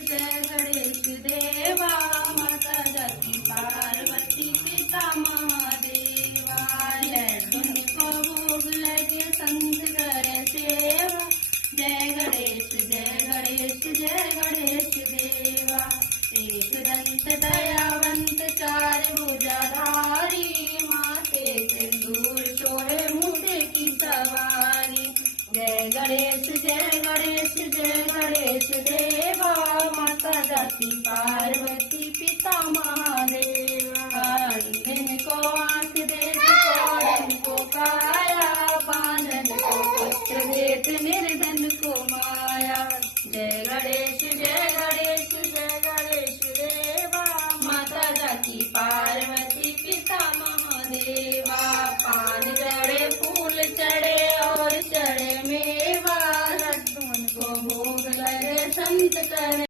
जय गणेश देवा माता जाती पार्वती पिता महादेवा लड्डू भोग लगे संत करे सेवा जय गणेश जय गणेश जय गणेश देवा एक दंत दयावंत चार भुजाधारी माथे सिंदूर शोभे मुझे की सवारी जय गणेश जय गणेश जय गणेश देवा माता जाती पार्वती